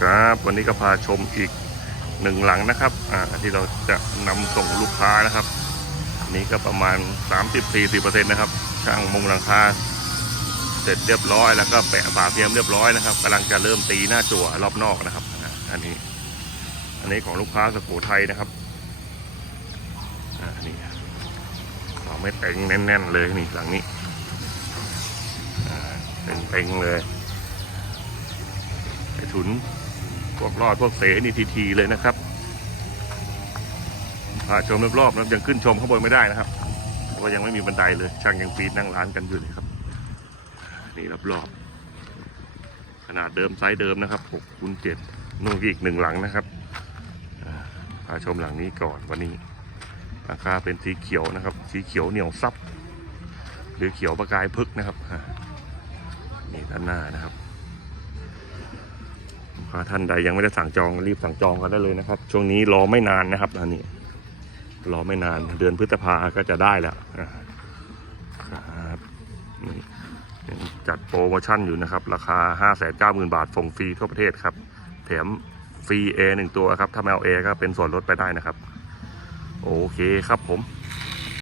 ครับ วันนี้ก็พาชมอีกหนึ่งหลังนะครับอ่าที่เราจะนำส่งลูกค้านะครับอันนี้ก็ประมาณ 30-40%นะครับ ช่างมุงหลังคาเสร็จเรียบร้อยแล้วก็แปะฝาเทียมเรียบร้อยนะครับกำลังจะเริ่มตีหน้าจั่วรอบนอกนะครับอันนี้ อันนี้ของลูกค้าสโขทัยนะครับอ่านี่เราไม่เต็งแน่น ๆ เลยนี่หลังนี้อ่าเต็งๆเลยไอถุน พวกรอดพวกเสนี่ทีๆเลยนะครับพาชมรอบๆนะยังขึ้นชมข้างบนไม่ได้นะครับเพราะยังไม่มีบันไดเลย ช่างยังปีนนั่งร้านกันอยู่เลยครับ นี่รอบๆขนาดเดิมไซส์เดิมนะครับ6คูณ7นู่นอีกหนึ่งหลังนะครับอ่าพาชมหลังนี้ก่อนวันนี้ราคาเป็นสีเขียวนะครับ สีเขียวเหนียวซับ หรือเขียวประกายพึกนะครับนี่ด้านหน้านะครับ ค้าท่านใดยังไม่ได้สั่งจองรีบสั่งจองกันได้เลยนะครับ ช่วงนี้รอไม่นานนะครับอันนี้รอไม่นานเดือนพฤษภาก็จะได้แล้วครับนี่จัดโปรโมชั่นอยู่นะครับ ราคา 5 9 0 0 0 0 บาทส่งฟรีทั่วประเทศครับ แถมฟรีเอหนึ่งตัวครับ ถ้าไม่เอาเอก็เป็นส่วนลดไปได้นะครับ โอเคครับผม